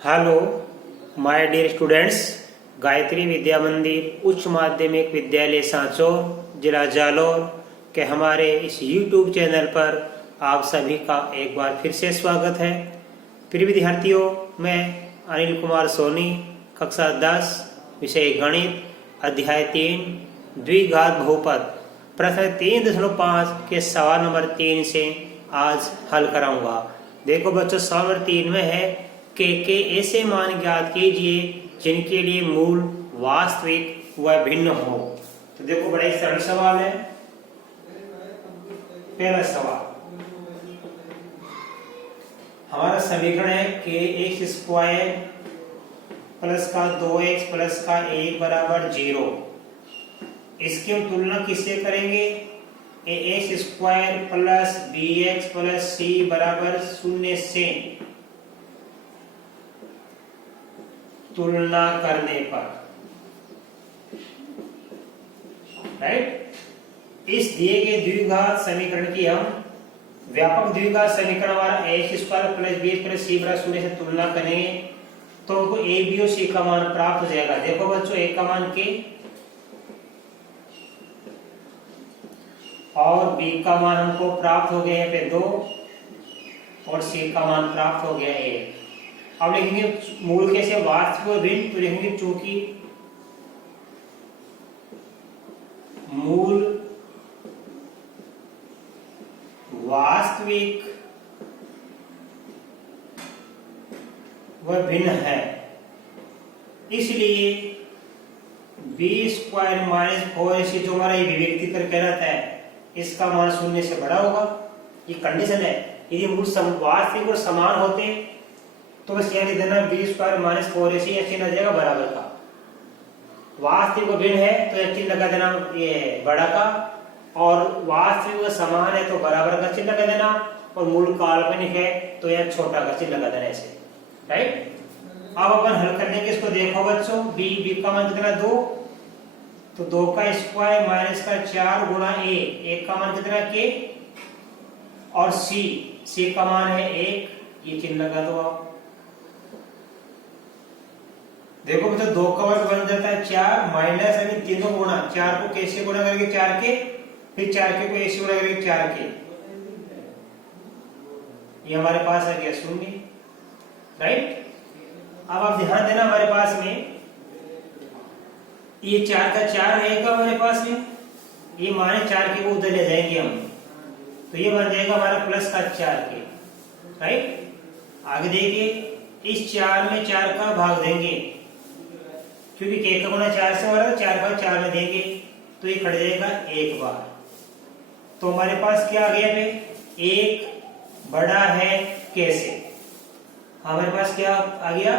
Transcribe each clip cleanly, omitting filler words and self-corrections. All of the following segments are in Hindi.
Hello my dear students, Gayatri Vidya Mandir उच्च माध्यमिक विद्यालय सांचौर जिला जालौर के हमारे इस YouTube चैनल पर आप सभी का एक बार फिर से स्वागत है। प्रिय विद्यार्थियों, मैं अनिल कुमार सोनी, कक्षा 10, विषय गणित, अध्याय 3, द्विघात बहुपद, प्रश्न 3.5 के सवाल नंबर 3 से आज हल कराऊंगा। देखो बच्चों, सवाल नंबर 3 में है के ऐसे मान ज्ञात कीजिए जिनके लिए मूल वास्तविक व भिन्न हो। तो देखो, बड़ा ही सरल सवाल है। पहला सवाल, हमारा समीकरण है के एक्स स्क्वायर प्लस का 2x प्लस का 1 बराबर 0। इसकी हम तुलना किससे करेंगे? A x square plus b x plus c बराबर 0 से तुलना करने पर, राइट। इस दिए गए द्विघात समीकरण की हम व्यापक द्विघात समीकरण हमारा x square plus b plus c बराबर 0 से तुलना करेंगे तो हमको ए बी और सी का मान प्राप्त हो जाएगा। देखो बच्चों, ए का मान के और बी का मान हमको प्राप्त हो गया है 2 और सी का मान प्राप्त हो गया 1। अब लिखेंगे मूल कैसे वास्तविक और भिन्न, तो लिखेंगे चूंकि मूल वास्तविक व भिन्न है, इसलिए बी स्क्वायर माइनस 4ac जो हमारा ये अभिव्यक्ति कर कहलाता है, इसका मान 0 से बड़ा होगा। ये कंडीशन है। यदि मूल वास्तविक और समान होते हैं तो बस यहाँ लिख देना बी स्क्वायर माइनस 4ac, यह चिन्ह आ जाएगा बराबर का। वास्तविक भिन्न है तो यह चिन्ह लगा देना ये बड़ा का, और वास्तविक समान है तो बराबर का चिन्ह लगा देना, और मूल काल्पनिक है तो यह छोटा का चिन्ह लगा देना ऐसे, राइट। अब अपन हल करने के इसको देखो बच्चों, बी का मान कितना 2, तो 2 का स्क्वायर माइनस का 4 गुणा ए, 1 का मान कितना के, और सी का मान है 1, ये चिन्ह लगा दो आप। देखो बच्चों, 2 का वर्ग बन जाता है 4 माइनस यानी तीनों गुणा, 4 को कैसे गुणा करके 4 के, फिर 4 के को ऐसे गुणा करके 4 के, ये हमारे पास आ गया 0, राइट। अब आप ध्यान देना, हमारे पास में ये 4 का 4 रहेगा हमारे पास में, ये माने 4 के को उधर ले जाएंगे हम, तो ये बन जाएगा हमारा प्लस का 4 के, राइट। आगे देखिए, इस 4 में 4 का भाग देंगे, क्योंकि के का गुणा 4 से हो रहा है, 4 भाग 4 में देंगे तो ये कट जाएगा 1 बार। तो हमारे पास क्या आ गया पे, 1 बड़ा है कैसे, हमारे पास क्या आ गया,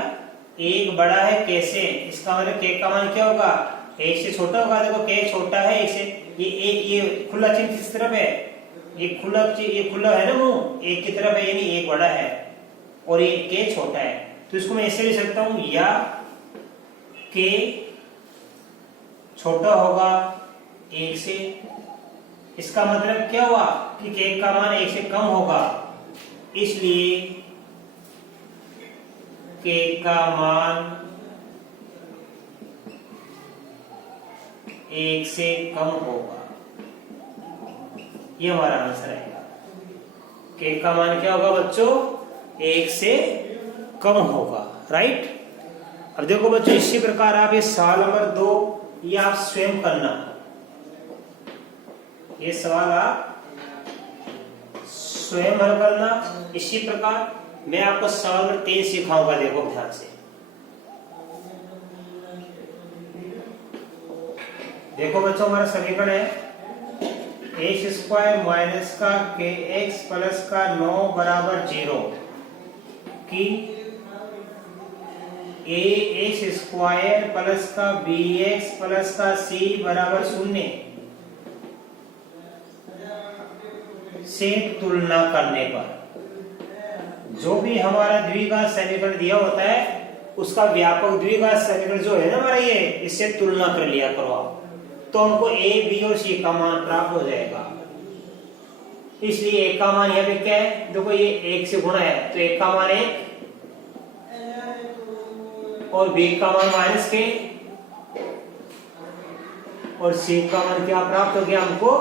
1 बड़ा है कैसे, इसका मतलब के का मान क्या होगा, 1 से छोटा होगा। देखो के छोटा है 1 से, ये खुला चिन्ह किस तरफ है, ये खुला है ना मुंह 1 की तरफ है, यानी 1 बड़ा है और ये के छोटा है। तो इसको मैं ऐसे लिख सकता हूं, या के छोटा होगा 1 से, इसका मतलब क्या हुआ कि के का मान 1 से कम होगा, इसलिए के का मान 1 से कम होगा। ये हमारा आंसर है। के का मान क्या होगा बच्चों, 1 से कम होगा, राइट। अब देखो बच्चों, इसी प्रकार आप ये सवाल नंबर 2 ये आप स्वयं करना, ये सवाल आप स्वयं हल करना। इसी प्रकार मैं आपको सवाल नंबर 3 सिखाऊंगा, देखो ध्यान से। देखो बच्चों, हमारा समीकरण है एक्स स्क्वायर माइनस का के एक्स प्लस का 9 बराबर 0 की ए एक्स स्क्वायर प्लस का बी एक्स प्लस का सी बराबर 0 से तुलना करने पर जो भी हमारा द्विघात समीकरण दिया होता है उसका व्यापक द्विघात समीकरण जो है ना हमारा, ये इससे तुलना कर लिया करो आप, तो हमको ए बी और सी का मान प्राप्त हो जाएगा। इसलिए एक का मान यहाँ पे क्या है, देखो ये 1 से गुणा है तो 1 का मान 1 और बी का मान माइनस के और सी का मान क्या प्राप्त हो गया हमको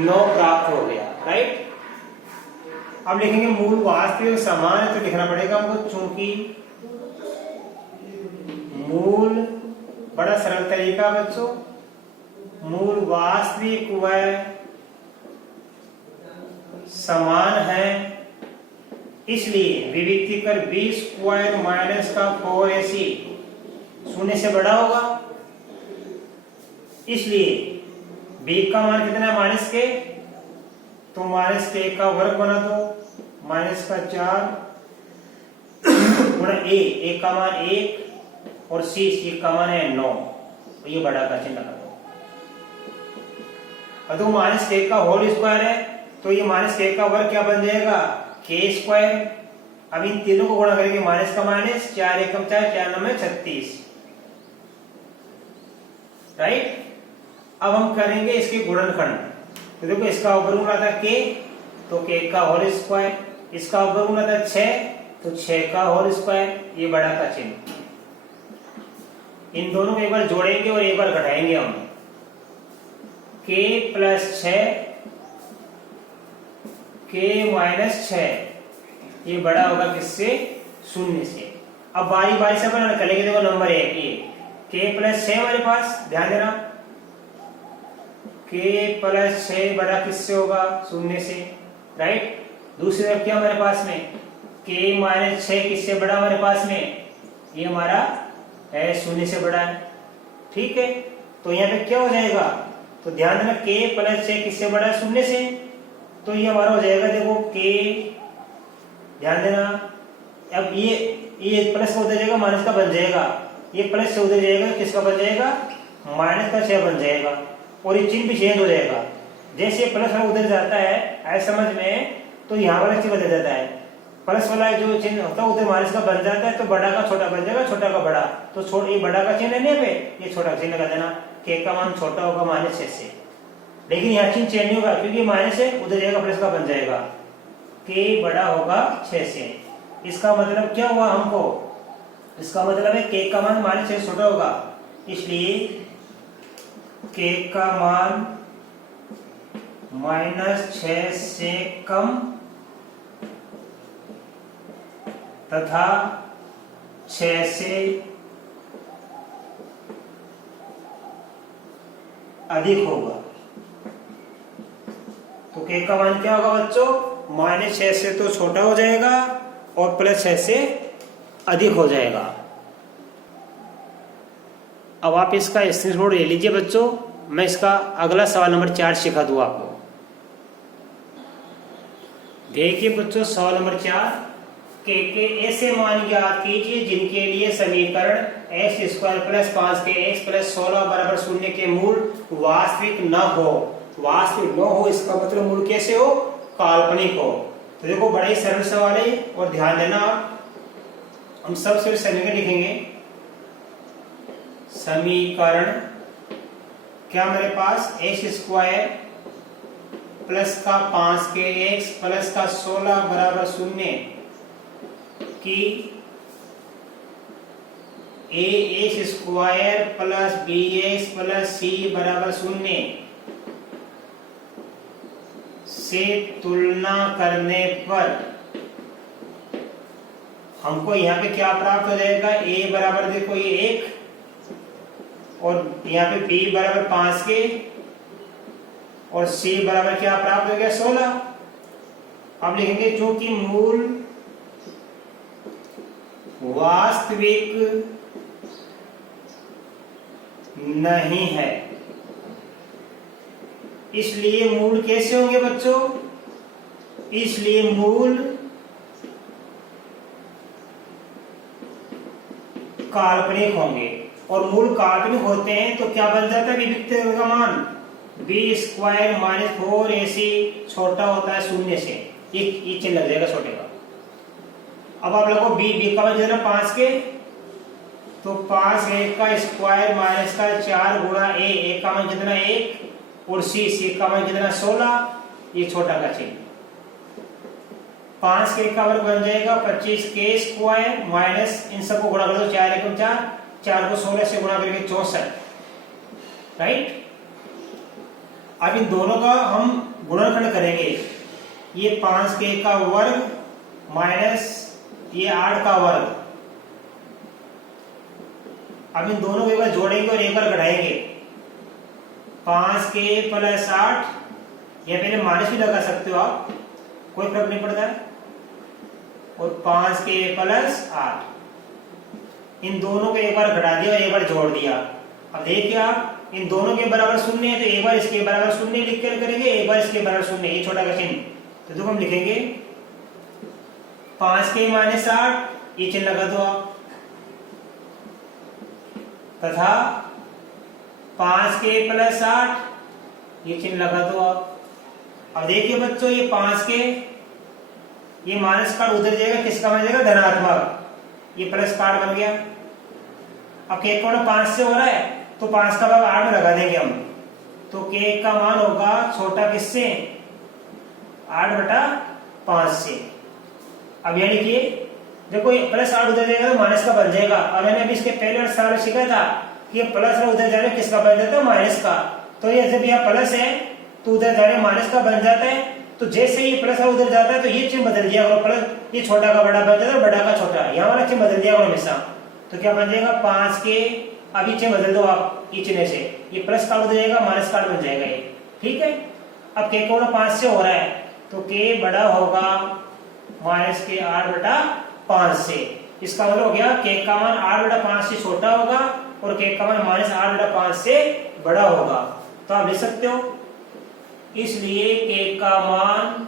9 प्राप्त हो गया, राइट। अब लिखेंगे मूल वास्तविक समान है तो लिखना पड़ेगा हमको, चूंकि मूल बड़ा सरल तरीका बच्चों, मूल वास्तविक व समान है, इसलिए विविक्ति कर बी स्क्वायर माइनस का 4ac शून्य से बड़ा होगा, इसलिए b का मान कितना है माइनस के, तो माइनस के का वर्ग बना दो, माइनस का 4 गुणा a का मान 1 और c का मान है 9, तो ये बड़ा का चिन्ह लगा दो। और तो माइनस के का होल स्क्वायर है तो ये माइनस के का वर्ग क्या बन जाएगा के स्क्वायर। अब इन तीनों को गुणा करेंगे, माइनस का माइनस, 4 एकम 4, 4 9 36, राइट। अब हम करेंगे इसके गुणनखंड, तो देखो इसका वर्गमूल आता है के, तो के का होल स्क्वायर, इसका वर्गमूल आता है 6, तो 6 का होल स्क्वायर, ये बड़ा का चिन्ह। इन दोनों को एक बार जोड़ेंगे और एक बार घटाएंगे हम, k प्लस 6 k माइनस 6, ये बड़ा होगा किससे, शून्य से। अब बारी बारी से अपन करेंगे, देखो नंबर 1 ये k प्लस 6 हमारे पास, ध्यान देना k प्लस 6 बड़ा किससे होगा, शून्य से, राइट। दूसरी तरफ क्या हमारे पास में k माइनस 6 किससे बड़ा हमारे पास में, ये हमारा है शून्य से बड़ा है, ठीक है। तो यहाँ पे क्या हो जाएगा, तो ध्यान देना k प्लस 6 किससे बड़ा है, शून्य से, तो ये हमारा हो जाएगा, देखो k, ध्यान देना। अब ये प्लस का उधर जाएगा माइनस का बन जाएगा, ये प्लस से उधर जाएगा किसका बन जाएगा, माइनस का 6 बन जाएगा, और ये चिन्ह भी चेंज हो जाएगा। जैसे प्लस वाला उधर जाता है ऐसे समझ में, तो यहाँ वाला चिन्ह बदल जाता है, प्लस वाला जो चिन्ह होता है उधर माइनस का बन जाता है, तो बड़ा का छोटा बन जाएगा, छोटा का बड़ा, तो ये बड़ा का चिन्ह है पे, ये छोटा चिन्ह लगा देना, k का मान छोटा होगा माइनस 6 से, लेकिन यहाँ चिन्ह चेंज नहीं होगा क्योंकि माइनस है, उधर जाएगा प्लस का बन जाएगा, k बड़ा होगा 6 से। इसका मतलब क्या हुआ हमको, इसका मतलब है k का मान माइनस 6 छोटा होगा, इसलिए k का मान माइनस 6 से कम तथा 6 से अधिक होगा। तो k का मान क्या होगा बच्चों, माइनस 6 से तो छोटा हो जाएगा और प्लस 6 से अधिक हो जाएगा। अब आप इसका स्क्रीनशॉट ले लीजिए बच्चों, मैं इसका अगला सवाल नंबर 4 सिखा दूँ आपको। देखिए बच्चों सवाल नंबर 4, के ऐसे मान ज्ञात कीजिए जिनके लिए समीकरण x square plus 5kx plus 16 बराबर 0 के मूल वास्तविक न हो। वास्तविक न हो इसका मतलब मूल कैसे हो, काल्पनिक हो। तो देखो बड़ा ही सरल सवाल है और ध्यान देना आप, हम सबसे समीकरण लिखेंगे, समीकरण क्या मेरे पास x स्क्वायर प्लस का 5kx प्लस का 16 बराबर 0 कि ax square plus bx plus c बराबर 0 से तुलना करने पर हमको यहाँ पे क्या प्राप्त हो जाएगा, a बराबर देखो ये 1 और यहाँ पे b बराबर 5 के और c बराबर क्या प्राप्त हो गया 16। अब लिखेंगे चूंकि मूल वास्तविक नहीं है, इसलिए मूल कैसे होंगे बच्चों, इसलिए मूल काल्पनिक होंगे। और मूल काल्पनिक होते हैं तो क्या बन जाता है विविक्ति का मान, बी स्क्वायर माइनस 4ac छोटा होता है 0 से, ये चिन्ह लग जाएगा छोटे का। अब आप लोगों को बी का मान कितना 5 के, तो 5 1 का स्क्वायर माइनस का 4 गुणा a का मान कितना 1 और c का मान कितना 16, ये छोटा का चिन्ह। 5 के का वर्ग बन जाएगा 25k² माइनस इन सबको गुणा कर दो 4 एकम 4, 4 को 16 से गुणा करके 64, राइट। अब इन दोनों का हम गुणनखंड करेंगे, ये 5k का वर्ग माइनस ये 8 का वर्ग। अब इन दोनों को एक बार जोड़ेंगे और एक बार घटाएंगे, 5k + 8, या पहले माइनस भी लगा सकते हो आप, कोई फर्क नहीं पड़ता है, और 5k + 8, इन दोनों को एक बार घटा दिया और एक बार जोड़ दिया। अब देखिए आप इन दोनों के बराबर शून्य है तो एक बार इसके बराबर शून्य लिख कर करेंगे, एक बार इसके बराबर शून्य, ये छोटा का चिन्ह, तो देखो हम लिखेंगे 5k - 8, ये चिन्ह लगा दो आप, तथा 5k + 8, ये चिन्ह लगा दो आप। अब देखिए बच्चों ये 5k, ये माइनस कार्ड उधर जाएगा, किसका बन जाएगा धनात्मक, ये प्लस कार्ड बन गया। अब k का 5 से हो रहा है तो 5 का भाग 8 में लगा देंगे हम, तो k का मान होगा छोटा किससे, 8/5 से। अब यह लिखिए, देखो ये +8 उधर जाएगा तो माइनस का बन जाएगा, और मैंने अभी इसके पहले साल सीखा था कि प्लस उधर जाने किसका बन जाता है, माइनस का। तो ये जब यहाँ प्लस है तो उधर जाने माइनस का बन जाता है, तो जैसे ही प्लस उधर जाता है तो ये चिन्ह बदल दिया करो, प्लस ये छोटा का बड़ा बन जाता है, बड़ा का छोटा, यहाँ वाला चिन्ह बदल दिया करो हमेशा। तो क्या बन जाएगा 5k, अभी चिन्ह बदल दो आप, ये चिन्ह से ये प्लस कार्ड हो जाएगा, माइनस कार्ड बन जाएगा ये, ठीक है। अब k का 5 से हो रहा है तो k बड़ा होगा माइनस के 8/5 से, इसका मतलब हो गया k का मान 8/5 से छोटा होगा और k का मान -8/5 से बड़ा होगा। तो आप लिख सकते हो, इसलिए k का मान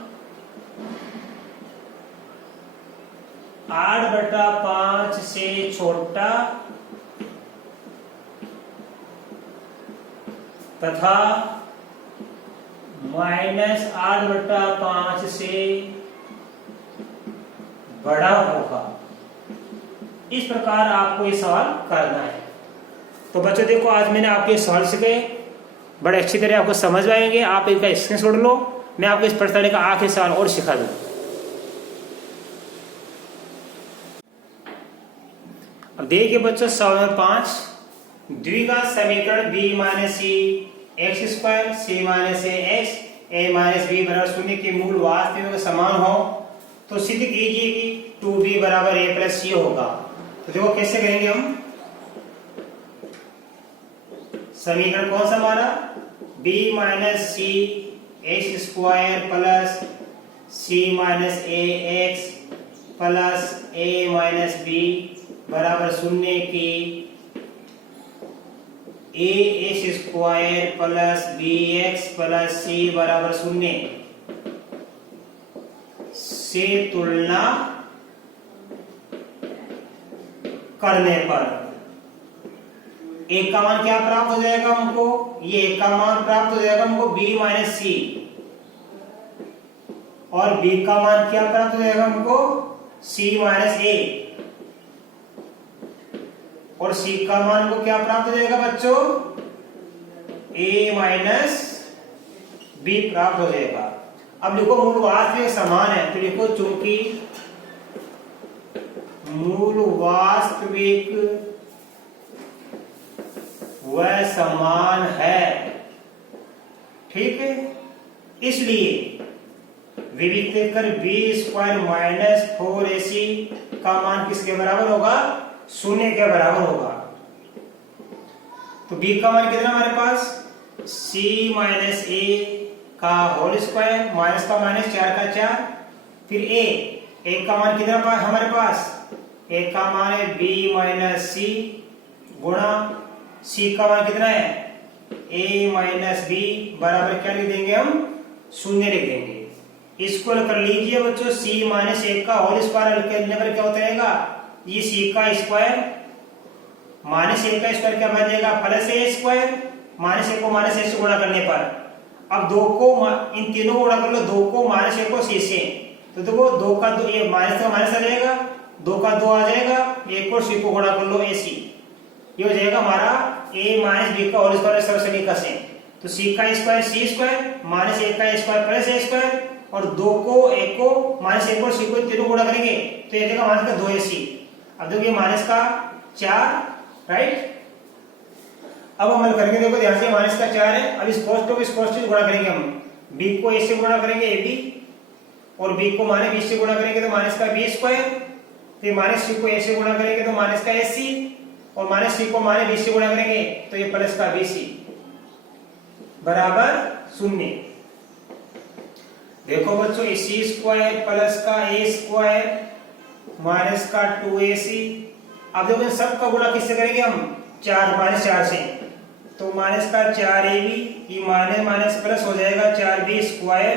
8/5 से छोटा तथा -8/5 से बड़ा होगा। इस प्रकार आपको ये सवाल करना है। तो बच्चों देखो, आज मैंने आपको ये सवाल सिखाए, बड़े अच्छी तरह आपको समझ आएंगे। आप इनका स्क्रीनशॉट लो, मैं आपको इस प्रश्न का आखिरी सवाल और सिखा दूं। अब देखिए बच्चों, सवाल नंबर 5, द्विघात समीकरण b - c x² c - ax a - b = 0 के मूल वास्तविक समान हो तो सिद्ध कीजिए कि 2b = a + c होगा। तो देखो कैसे करेंगे हम, समीकरण कौन सा हमारा, b - c x² + c - ax + a - b = 0 की ax² + bx + c = 0 से तुलना करने पर एक का मान क्या प्राप्त हो जाएगा हमको, ये एक का मान प्राप्त हो जाएगा हमको b - c, और b का मान क्या प्राप्त हो जाएगा हमको c - a, और c का मान को क्या प्राप्त हो जाएगा बच्चों, a - b प्राप्त हो जाएगा। अब लिखो मूल वास्तविक समान है, तो लिखो चूंकि मूल वास्तविक वह समान है, ठीक है, इसलिए विविक्त कर b² - 4ac का मान किसके बराबर होगा, 0 के बराबर होगा। तो b का मान कितना हमारे पास, c - a का होल स्क्वायर, माइनस का माइनस, 4 का 4, फिर a का मान कितना हमारे पास, a का मान है b - c गुणा c का मान कितना है, a - b बराबर क्या लिख देंगे हम, 0 लिख देंगे। इसको कर लीजिए बच्चों, c - 1 का होल स्क्वायर करने पर क्या होता रहेगा, ये c का स्क्वायर -1 का स्क्वायर क्या बन जाएगा, +a², -1 को -a से गुणा करने पर। अब 2 को इन तीनों को गुणा कर लो, 2 को -1 को c से, तो देखो 2 का 2, ये माइनस का माइनस आ जाएगा, 2 का 2 आ जाएगा, 1 और c को गुणा कर लो ac, ये हो जाएगा हमारा a - b का होल स्क्वायर सर्वसमीकरण से। तो c का स्क्वायर c² -1 का स्क्वायर +a² और 2 को 1 को माइनस 1 और सी को तीनों गुणा करेंगे तो ये देगा माइनस का 2ac। अब देखिए माइनस का 4, राइट। अब हम हल करेंगे, देखो ध्यान से माइनस का 4 है। अब इस कॉस्ट को इस कॉस्ट से गुणा करेंगे हम, b को a से गुणा करेंगे ab और b को माने b से गुणा करेंगे तो माइनस का b स्क्वायर, फिर माइनस c को a से गुणा करेंगे तो माइनस का ac और माइनस c को माने b से गुणा करेंगे तो ये प्लस का bc बराबर 0। देखो बच्चों ac स्क्वायर प्लस का a स्क्वायर माइनस का 2ac। अब देखो इन सब का गुणा किससे करेंगे हम, 4 माइनस 4 से, तो माइनस का 4ab, ये माइनस माइनस प्लस हो जाएगा 4b स्क्वायर,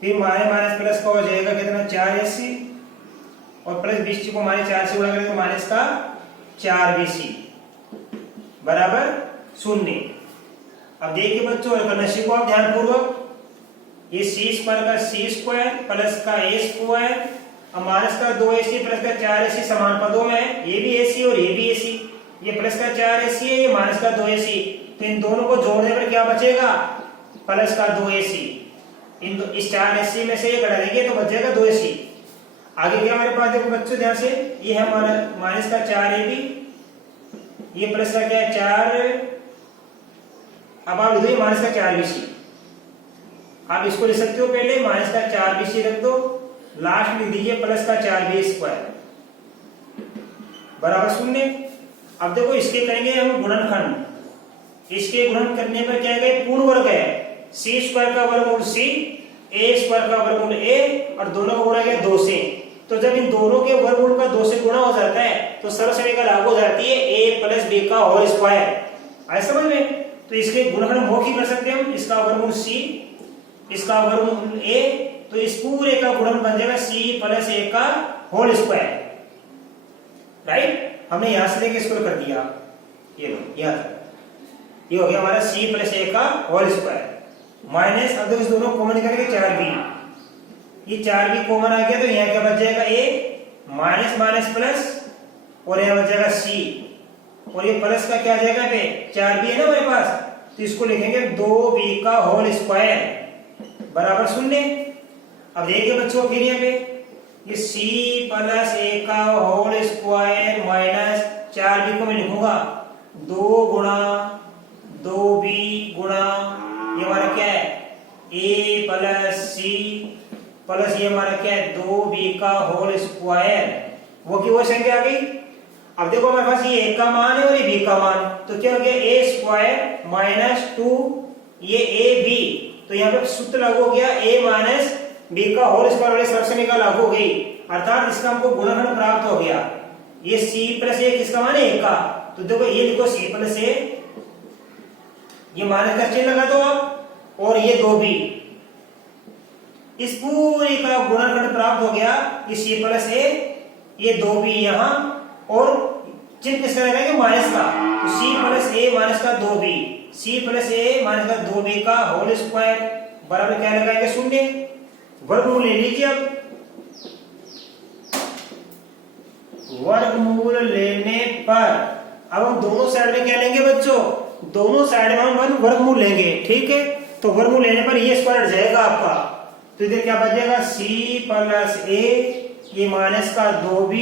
फिर माइनस माइनस प्लस का हो जाएगा कितना 4ac और प्लस 20 को माइनस 4 से गुणा करें तो माइनस का 4bc बराबर 0। अब देखिए बच्चों हल करना सीखो आप ध्यानपूर्वक। ये c स्क्वायर का c स्क्वायर प्लस का a स्क्वायर अब माइनस का 2ac प्लस का 4ac समान पदों में है, ये भी ac और ये भी ac, ये प्लस का 4ac है, ये माइनस का 2ac, तो इन दोनों को जोड़ने पर क्या बचेगा, प्लस का 2ac। इस 4ac में से ये घटा देंगे तो बचेगा 2ac। आगे क्या हमारे पास देखो बच्चों ध्यान से, ये है हमारा माइनस का 4ab, ये प्लस का क्या है 4, अब आप लिख दो माइनस का 4bc। आप इसको लिख सकते हो पहले माइनस का 4bc रख दो, लास्ट लिख दीजिए प्लस का 4b स्क्वायर बराबर 0। अब देखो इसके करेंगे हम गुणनखंड, इसके गुणन करने पर क्या है पूर्ण वर्ग है, c स्क्वायर का वर्गमूल c, a स्क्वायर का वर्गमूल a और दोनों का गुणा किया 2 से। तो जब इन दोनों के वर्गमूल का 2 से गुणा हो जाता है तो सरल समीकरण लागू हो जाती है a प्लस b का होल स्क्वायर। आए समझ में? तो इसके गुणनखंड हम ही कर सकते हैं, इसका वर्गमूल c, इसका वर्गमूल a, तो इस पूरे का गुणन बन जाएगा c प्लस a का होल स्क्वायर, राइट। हमने यहां से लेके इसको कर दिया, ये लो यहां तक, ये हो गया हमारा c प्लस a का होल स्क्वायर माइनस, अब देखो इस दोनों कॉमन करेंगे 4b, ये 4b कॉमन आ गया तो यहाँ क्या बच जाएगा a माइनस माइनस प्लस और यहाँ बच जाएगा c और ये प्लस का क्या आ जाएगा पे 4b है ना हमारे पास, तो इसको लिखेंगे 2b का होल स्क्वायर बराबर 0। अब देखिए बच्चों फिर यहाँ पे ये c प्लस a का होल स्क्वायर माइनस 4b को मैं लिखूंगा 2 गुणा 2b गुणा ये हमारा क्या है a प्लस c प्लस ये हमारा क्या है 2b का होल स्क्वायर, वो की वो संख्या आ गई। अब देखो हमारे पास ये a का मान है और ये b का मान, तो क्या हो गया a स्क्वायर माइनस 2 ये ab, तो यहाँ पे सूत्र लागू हो गया a माइनस b का होल स्क्वायर वाले सरल समीकरण लागू हो गई, अर्थात इसका हमको गुणनखंड प्राप्त हो गया। ये c प्लस a किसका मान है a का, तो देखो ये लिखो c प्लस a, ये माइनस का चिन्ह लगा दो आप और ये 2b, इस पूरे का गुणनखंड प्राप्त हो गया, ये c प्लस a, ये 2b यहाँ और चिन्ह किसका लगाएंगे माइनस का, तो c प्लस a माइनस का 2b, c plus a minus का 2b का होल स्क्वायर बराबर क्या लगाएंगे 0। वर्गमूल ले लीजिए, अब वर्गमूल लेने पर अब हम दोनों साइड में क्या लेंगे बच्चों, दोनों साइड में हम वर्गमूल लेंगे, ठीक है। तो वर्गमूल लेने पर ये स्क्वायर हट जाएगा आपका, तो इधर क्या बचेगा c प्लस a, ये माइनस का 2b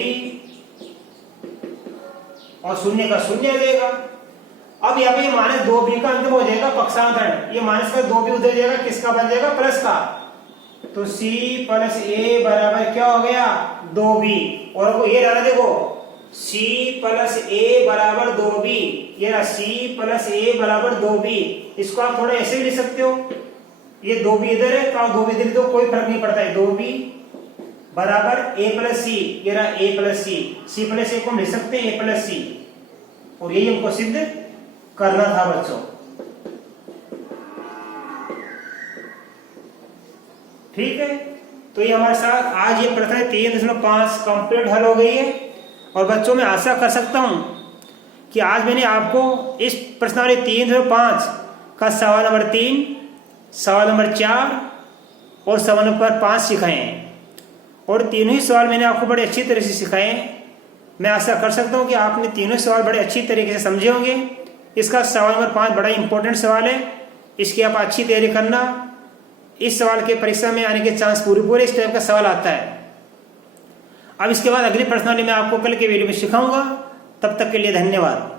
और 0 का 0 आ जाएगा। अब यहाँ पे माइनस 2b का अंतिम हो जाएगा पक्षांतर, ये माइनस का 2b उधर जाएगा, किसका बन जाएगा प्लस का, तो c प्लस a बराबर क्या हो गया 2b, और ये रहा देखो c प्लस a बराबर 2b, ये रहा c प्लस a बराबर 2b, इसको आप थोड़ा ऐसे भी लिख सकते हो, ये 2b इधर है तो 2b इधर तो कोई फर्क नहीं पड़ता है, 2b बराबर a प्लस c, ये रहा a plus c plus a को हम लिख सकते हैं a प्लस c, और यही हमको सिद्ध करना था बच्चों, ठीक है। तो ये हमारे साथ आज ये प्रश्न 3.5 कंप्लीट हल हो गई है, और बच्चों मैं आशा कर सकता हूं कि आज मैंने आपको इस प्रश्नावली 3.5 का सवाल नंबर 3, सवाल नंबर 4 और सवाल नंबर 5 सिखाए हैं, और तीनों ही सवाल मैंने आपको बड़े अच्छी तरह से सिखाए हैं। मैं आशा कर सकता हूं कि आपने तीनों सवाल बड़े अच्छी तरीके से समझे होंगे। इसका सवाल नंबर 5 बड़ा इंपॉर्टेंट सवाल है, इसकी आप अच्छी तैयारी करना, इस सवाल के परीक्षा में आने के चांस पूरे इस टाइप का सवाल आता है। अब इसके बाद अगली प्रश्नावली मैं आपको कल के वीडियो में सिखाऊंगा। तब तक के लिए धन्यवाद।